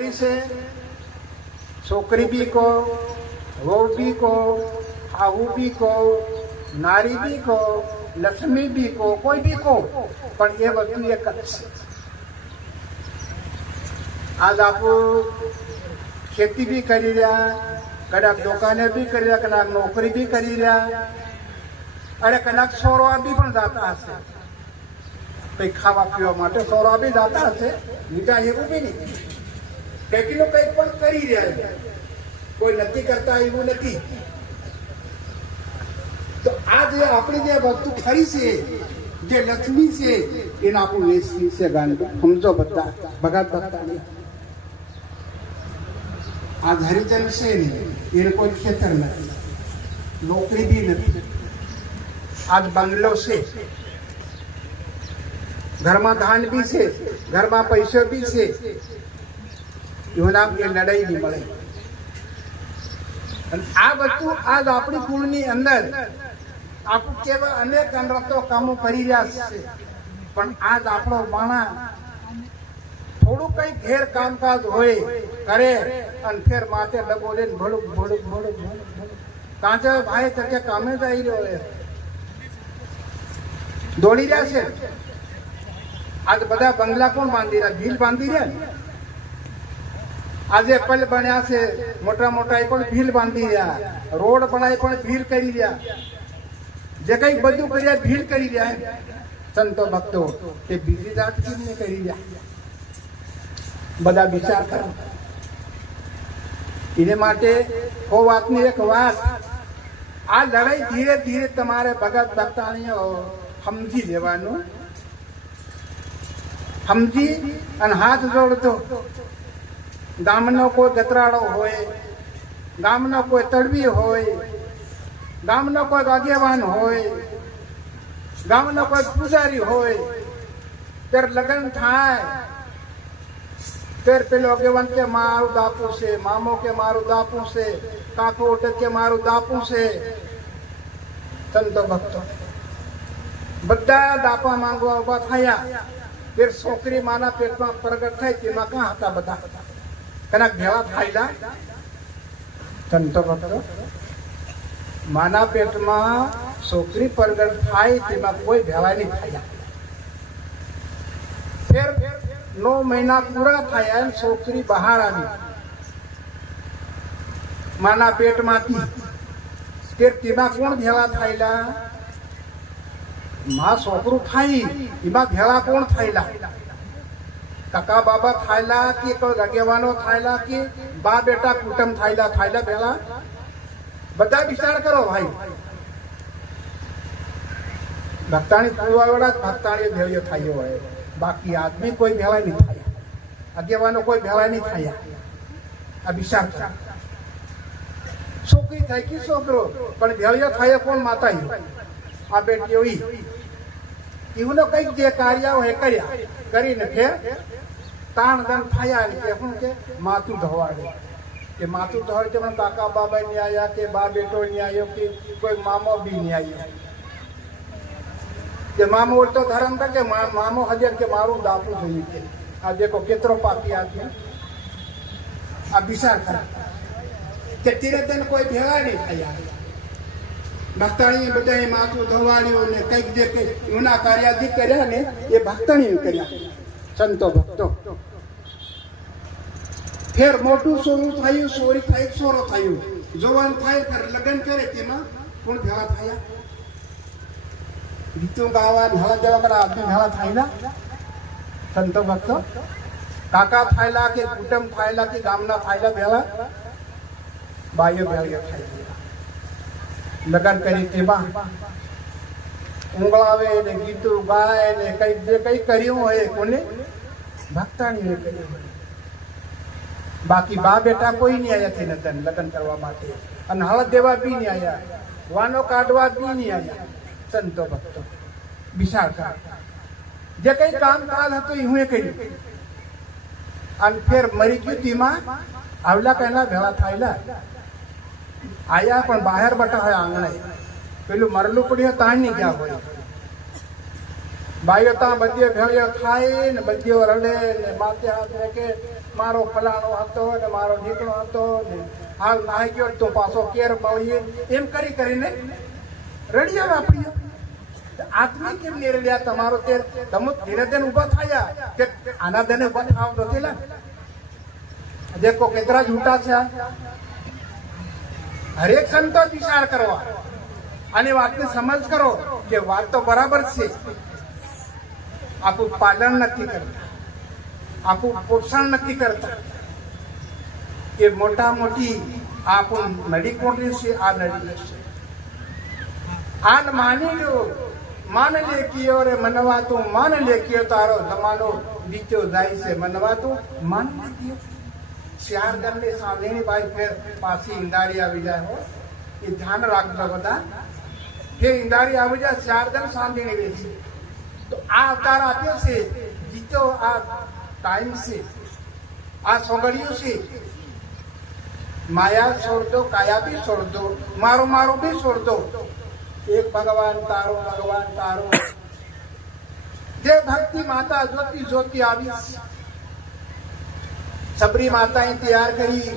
छोकरी से छोकरी भी को वो भी को आहू भी को नारी भी को लक्ष्मी भी को कोई भी को पण ये वस्तु एक आज आप खेती भी करी रहा कदाच दुकाने भी करी रहा कदाच नौकरी भी करी रहा अरे कदाच सोरवा भी पण जाता हशे कई खावा पीवा माटे सोरवा भी जाता हशे मीठा एवं भी नहीं कई लोग कई पण करी रहा है कोई नक्की करता एवं नहीं तो आज अपनी जे वस्तु खरी से जे लक्ष्मी से इन आप वेचती से गान समझो बता भगत भक्ता नहीं आज हरिजन से नहीं ये कोई क्षेत्र नहीं नौकरी भी नहीं आज बंगलो से घर में धान भी से घर में पैसे भी से नाम ये लड़ाई नहीं મળે आ वस्तु आज अपनी कुळनी अंदर आपू केवा अनेक अनरतो कामो करी रह्या छे पण आज आपणो माणा थोड़ू कई घेर कामकाज होय करे अन फिर माथे डबो लेन भड़ुक भड़ुक भड़ुक कांचे भाई करके कामे जाई रह्यो है दौड़ी रह्या छे आज बधा बंगला कोण बांधी रह्या भील बांधी रह्या आज पल बन्या छे मोटा मोटा पण भील बांधी रह्या रोड बनाई पण भील करी रह्या जे कई बधु कर्या भील करी रह्या संतो भक्तो ते बीजी जात केम करी रह्या બધા વિચાર કરો એને માટે ઓ વાતની એક વાત આ લડાઈ ધીરે ધીરે તમારે ભગત ભક્તાણી સમજી લેવાનું સમજી અને હાથ જોડતો ગામનો કોઈ ગતરાળો હોય ગામનો કોઈ તડવી હોય ગામનો કોઈ આગેવાન હોય ગામનો કોઈ પૂજારી હોય ત્યારે લગ્ન થાય फिर पेलो अगेवन के मारू दापू से मामो के मारू दापू से काको उठक के मारू दापू से संतो भक्तो बधा दापा मांगवा उभा थया फिर छोकरी माना पेट में प्रगट थई तेमा क्या हता बधा कनक भेला थायला संतो भक्तो माना पेट में छोकरी प्रगट थाय तेमा कोई भेला नहीं थया फिर 9 महीना पूरा थया छोकरी बहार आई माना पेट माती फिर तेमा कोण भेला थायला मां छोकरू थाई तेमा भेला कोण थायला काका बाबा थायला कि कोई આગેવાનો थायला कि बा बेटा कुटुंब थायला थायला भेला બધા વિચાર કરો ભાઈ ભક્તાણી કુવાવાળા ભક્તાણી ભેળિયો થાયો હોય बाकी आदमी कोई भेला नहीं थाया આગેવાનો कोई भेला नहीं थाया आ विचार कर छोकरी थाई कि छोकरो पण भेळियो थायो कोण माता आ बेटीओ ईवनो कई जे कार्य है कर्या करीने फिर ताण दन थाया के हूं के मातु धवाड़े के मातु धवाड़े के काका बाबा नहीं आया के बा बेटो नहीं आयो कि कोई मामो भी नहीं आयो के मामो उल्टो धर्म था के मामो हजर के मारू दापू जोई के आ देखो केतरो पापी आदमी आ विचार कर के तीरे दिन कोई भेला नहीं थया भक्ताणी बधाई माथू धोवाड़ियो ने कई जे के उना कार्यादि कर्या ने ये भक्ताणी कर्या संतो भक्तो फिर मोटू सोरू थायु सोरी थाई सोरो थायु जवान थाय पर लगन करे तेमा कोण भेला थया गीतों गावा भेला जवा करा आदमी भेला थायला संतो भक्तो काका थायला के कुटुंब थायला के गामना थायला भेला बायो भेलियो थायला लगन करी तेमा उंगलावे ने गीतों गाए ने कई जे कई कर्यो है कोने भक्ताणी ने कर्यो बाकी बा बेटा कोई नहीं आया थे नतन लगन करवा माटे अन हळ देवा भी नहीं आया वानो काटवा भी नहीं आया संतो भक्तो विचार कर जे कई काम काज हतो यूं कर्યું अन फिर मरी गયું तीमा आवला कहना भेला थायला आया पण बाहर बटा है आंगणे पेलू मरलू पड़ियो ता नहीं क्या होय बायो ता बदियो भेळियो खाए ने बदियो रडे ने माथे हाथ लेके મારો ફલાણો હતો ને મારો ઢીકણો હતો ને હાલ નાહી ગયો તો પાછો કેર મળીએ એમ કરીને રડિયા વાપરીએ. આત્મિક કેમ નહીં રડ્યા? તમારો તે તમે ધીરે ધીરે ઉભા થયા કે આના ધને ઉભા થાવ નથી લા. દેખો કેટલા झूठा છે. હરેક સંતો વિચાર કરવા અને વાતને સમજ કરો કે વાત તો બરાબર છે. આપણું પાલન નથી કરતા, આપણું પોષણ નથી કરતા. એ મોટા મોટી આપણું નડી કોટી છે. આ નડી છે આન માની લો. માન લેકિયો રે મનવા તું માન લેકિયો તારો જમાનો બીજો જાય છે. મનવા તું માન લેકિયો. ચાર ગણને સાંભળીની ભાઈ ફેર પાછી ઈંદારી આવી જાય હો. એ ધ્યાન રાખજો બધા. ફેર ઈંદારી આવી જાય ચાર ગણ સાંભળીની રહેશે. તો આ અવતાર આપ્યો છે જીતો આ ટાઈમ છે. આ સોગડિયું છે. માયા છોડ દો, કાયા બી છોડ દો, મારું બી છોડ દો. એક ભગવાન તારો, ભગવાન તારો. જે ભક્તિ માતા જ્યોતિ જ્યોતિ આવી. સબરી માતાએ તૈયાર કરી